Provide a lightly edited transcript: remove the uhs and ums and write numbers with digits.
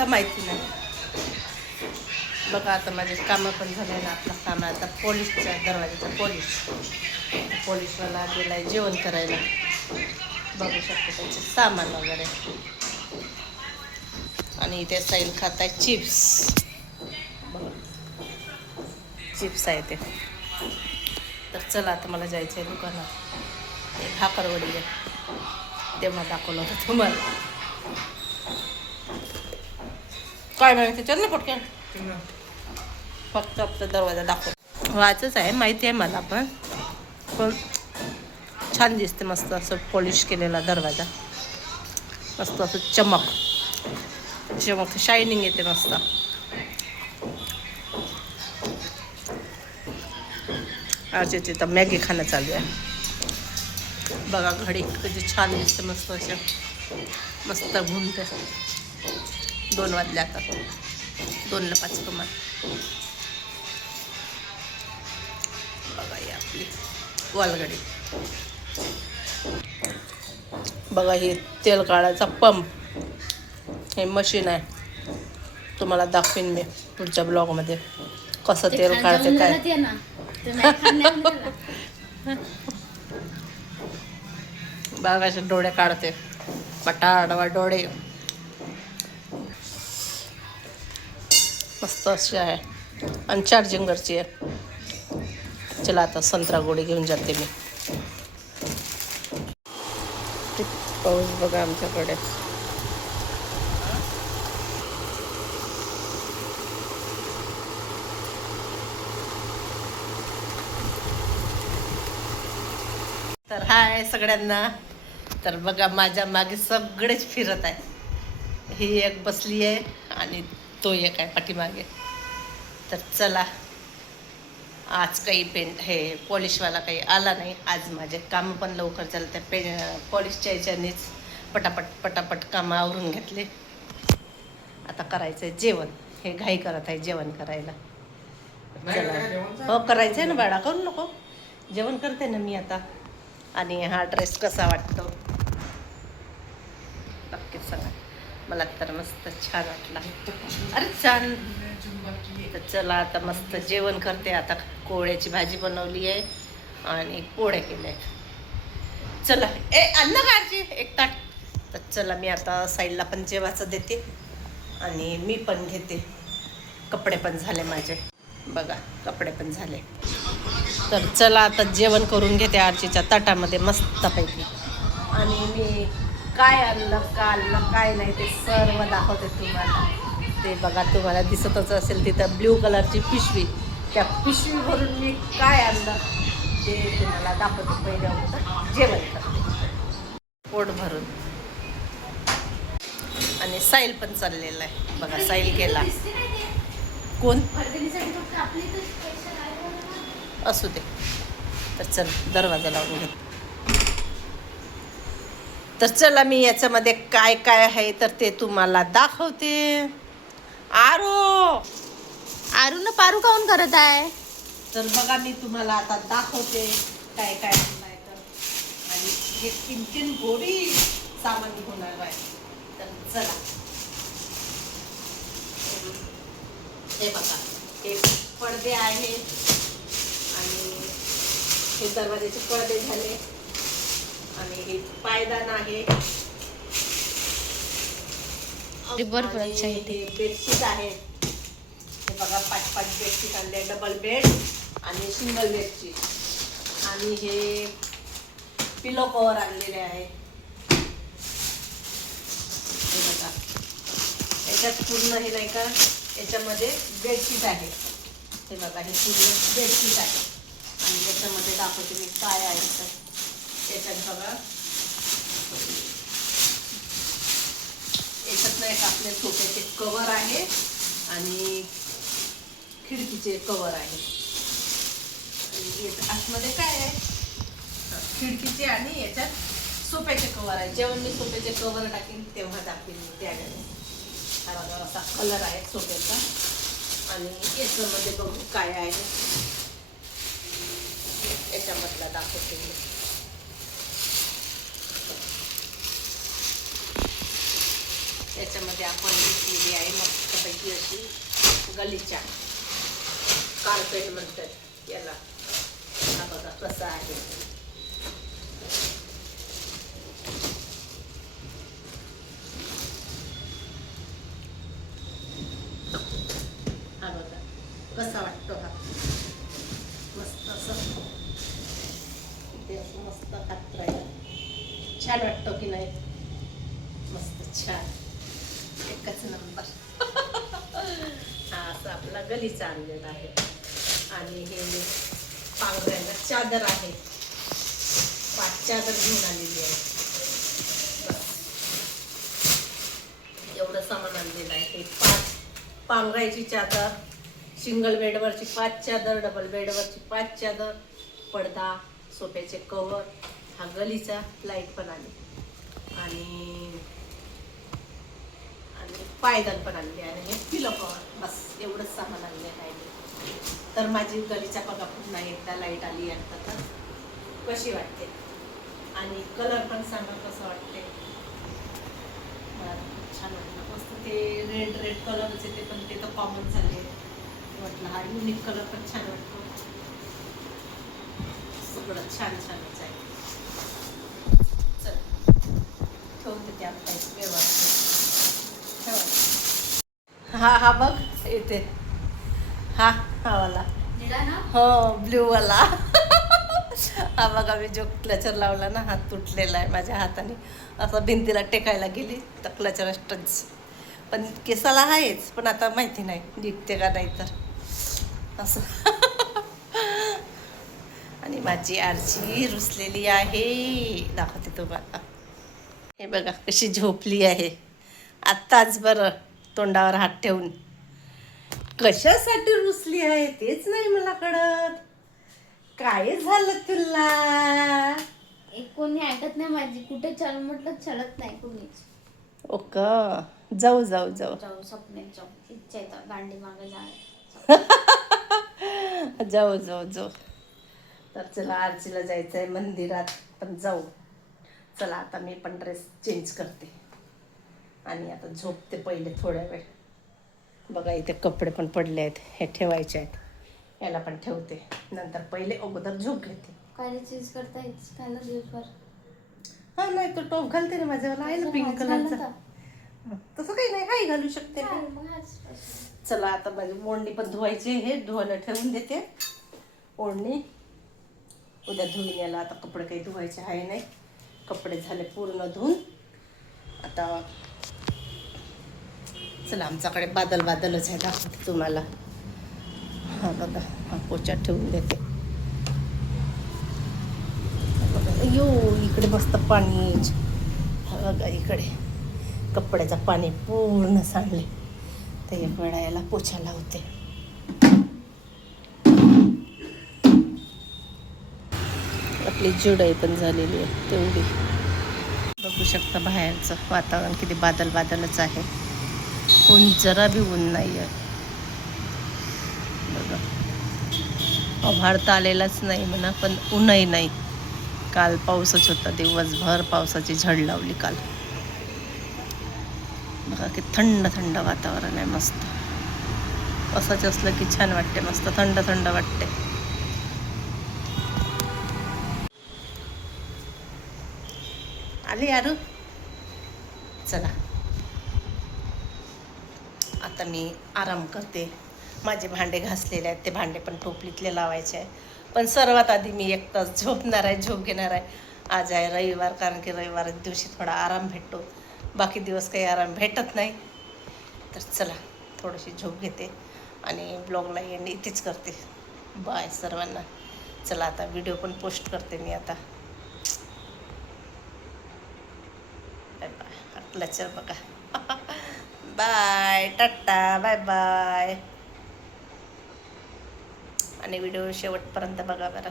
का माहिती नाही. बघा आता माझे कामं पण झाले ना. आपलं काम आहे आता पॉलिशच्या, दरवाजाचं पॉलिशवाला गेलाय जेवण करायला. बघू शकतो त्याचे सामान वगैरे. आणि इथे साईल खात आहे चिप्स. बघा चिप्स आहे ते. तर चला आता मला जायचं आहे दुकानात. एक भाकरवडी आहे, तेव्हा दाखवलं होतं तुम्हाला. काय माहिती चल ना पटकन. फक्त आपला दरवाजा दाखव वाचच आहे, माहिती आहे मला पण छान दिसते. मस्त असं पॉलिश केलेला दरवाजा. मस्त असं चमक शायनिंग येते मस्त. आज तर मॅगी खाणं चालू आहे. बघा घडी कधी छान दिसते. मस्त अशा मस्त घुमते. 2 वाजले आता. 2ला 5 प्रमाण. बघा ही आपली वालगडी. बघा हे तेल काढायचा पंप. हे मशीन आहे. तुम्हाला दाखवीन मी पुढच्या ब्लॉगमध्ये कसं तेल काढते काय. बघा असे डोळे काढते. पटाडवा डोळे मस्त अशी आहे. आणि चार्जिंगवरची आहे. चला आता संत्रा गोळी घेऊन जाते मी. पाऊस बघा आमच्याकडे. तर हाय सगळ्यांना. तर बघा माझ्या मागे सगळेच फिरत आहे. ही एक बसली आहे आणि तो एक आहे पाठीमागे. तर चला आज काही हे पॉलिशवाला काही आला नाही. आज माझे कामं पण लवकर झालं. त्या पॉलिशच्या याच्यानेच पटापट कामं आवरून घेतले. आता करायचं आहे जेवण. हे घाई करत आहे जेवण करायला. चला हो करायचं आहे ना बाळा, करू नको. जेवण करते ना मी आता. आणि हा ड्रेस कसा वाटतो नक्कीच सांगा. मला तर मस्त छान वाटला. अरे छान. तर चला आता मस्त जेवण करते. आता कोळ्याची भाजी बनवली आहे आणि पोळ्या केल्या आहेत. चला अन्न काढची एक ताट. तर चला मी आता साईडला पण जेवायचं देते आणि मी पण घेते. कपडे पण झाले माझे. बघा कपडे पण झाले. तर चला आता जेवण करून घेते आरचीच्या ताटामध्ये मस्तपैकी. आणि मी काय आणलं काय नाही ते सर्व दाखवते तुम्हाला. ते बघा तुम्हाला दिसतच असेल तिथं ब्ल्यू कलरची पिशवी. त्या पिशवी भरून मी काय आणलं ते तुम्हाला दाखवते. पहिलं जेवण करते पोट भरून. आणि साईल पण चाललेला आहे. बघा साईल गेला. कोण असू दे. तर चल दरवाजा लावून घे. तर चला मी याच्यामध्ये काय काय आहे तर ते तुम्हाला दाखवते. आरू न पारू काऊन करत आहे. तर बघा मी तुम्हाला आता दाखवते काय काय नाही तर. आणि हे 3 गोडी सामान होणार आहे. तर चला हे बघा हे पडदे आहेत. आणि हे दरवाजाचे पडदे झाले. आणि हे पायदान आहे. बेडशीट आहे. हे बघा 5 बेडशीट आणले. डबल बेड आणि सिंगल बेडशीट. आणि हे पिलो कव्हर आणलेले आहे. हे बघा याच्यात पूर्ण हे नाही का याच्यामध्ये बेडशीट आहे. हे बघा हे पूर्ण बेडशीट आहे. आणि याच्यामध्ये दाखवते मी काय आहे तर. याच्यात बघा याच्यात नाही का आपल्या सोफ्याचे कवर आहे आणि खिडकीचे कवर आहे. आणि आतमध्ये काय आहे खिडकीचे आणि याच्यात सोफ्याचे कवर आहे. जेव्हा मी सोफ्याचे कवर टाकेन तेव्हा दाखवेन मी त्याने. हा बघा असा कलर आहे सोफ्याचा. आणि याच्यामध्ये बघू काय आहे याच्यामधला दाखवते मी. याच्यामध्ये आपण घेतलेली आहे छोटी अशी गलीचा कार्पेट म्हणतात याला. हा बघा कसा आहे. हा बघा कसा वाटतो हा. मस्त असं इथे असं मस्त हात राहिला. छान वाटतो की नाही. मस्त छान एकच नंबर. हा असं आपला गलीचा आणलेला आहे. आणि हे पांघरायला चादर आहे. 5 चादर घेऊन आलेली आहे. बस एवढं सामान आणलेलं आहे. हे 5 पांघरायची चादर, सिंगल बेडवरची 5 चादर, डबल बेडवरची 5 चादर, पडदा, सोफ्याचे कवर, हा गलीचा लाईट पण आली आणि पायदान पण आणले आणि हे पिलो कवर. बस एवढंच सामान आणले आहे मी. तर माझी गलीच्या बघा पुन्हा एकदा लाईट आली आता तर कशी वाटते आणि कलर पण सांगा कसं वाटते. मला खूप छान वाटलं. मस्त ते रेड कलरच ते पण ते तर कॉमन झाले. म्हटलं हा युनिक कलर पण छान वाटतो. सगळं छान छानच आहे. चल ठेवते ते आपला व्यवस्थित. हा हा बघ येते. हा हा वाला हो ब्ल्यू वाला. हा बघा मी जो क्लचर लावला ना हात तुटलेला आहे माझ्या हाताने. असं भिंतीला टेकायला गेली तर क्लचर टच. पण केसाला आहेच पण आता माहिती नाही निघते का नाही तर असं. आणि माझी आरची रुसलेली आहे. दाखवते तुम्हाला. हे बघा कशी झोपली आहे आत्ताच. बरं तोंडावर हात ठेवून. कशासाठी रुसली आहे तेच नाही मला कळत. काय झालं तुला. एक कोणी ऐकत नाही माझी. कुठे चल म्हटलं चलत नाही कोणीच. ओ का जाऊ जाऊ जाऊ जाऊ स्वप्नेत जाऊ. इच्छा येतं दांडी मागे जायला. जाऊ जाऊ जाऊ. तर चला आरतीला जायचं आहे मंदिरात पण जाऊ. चला आता मी पण ड्रेस चेंज करते आणि आता झोपते पहिले थोड्या वेळ. बघा इथे कपडे पण पडले आहेत. हे ठेवायचे आहेत. याला पण ठेवते नंतर. पहिले अगोदर झोप घेते. काय चेंज करता येत काय दिवसभर. हा नाही तो टॉप घालते ना माझ्यावाला आहे ना पिंक कलरचा. तसं काही नाही हाही घालू शकते. चला आता माझी ओढणी पण धुवायची. हे धुवायला ठेवून देते ओढणी. उद्या धुवून याला. आता कपडे काही धुवायचे आहे नाही. कपडे झाले पूर्ण धुवून. आता चला आमच्याकडे बादलच आहे. दाखवते तुम्हाला. हा बघा हा पोचा ठेवून देते. यो इकडे मस्त पाणी. बघा इकडे कपड्याचं पाणी पूर्ण सांडले. तर एक वेळा याला पोछा लावते. आपली जुडाई पण झालेली आहे तेवढी. बघू शकता बाहेरचं वातावरण किती बादलच आहे. ऊन जरा बी ऊन नाही आहे. बघा आभाळता आलेलाच नाही म्हणा पण ऊनही नाही. काल पाऊसच होता दिवसभर. पावसाची झड लावली काल. बघा की थंड वातावरण आहे मस्त. पावसाचं असलं की छान वाटते. मस्त थंड वाटते. आली आरू. चला आता मी आराम करते. माझे भांडे घासलेले आहेत. ते भांडे पण टोपलीतले लावायचे आहे. पण सर्वात आधी मी 1 तास झोपणार आहे. झोप घेणार आहे. आज आहे रविवार. कारण की रविवार दिवशी थोडा आराम भेटतो. बाकी दिवस काही आराम भेटत नाही. तर चला थोडीशी झोप घेते आणि ब्लॉगला एंड इथेच करते. बाय सर्वांना. चला आता व्हिडिओ पण पोस्ट करते मी आता. Bye bye. क्लचर बघा. Bye tata bye bye. आणि व्हिडिओ शेवटपर्यंत बघा बरं.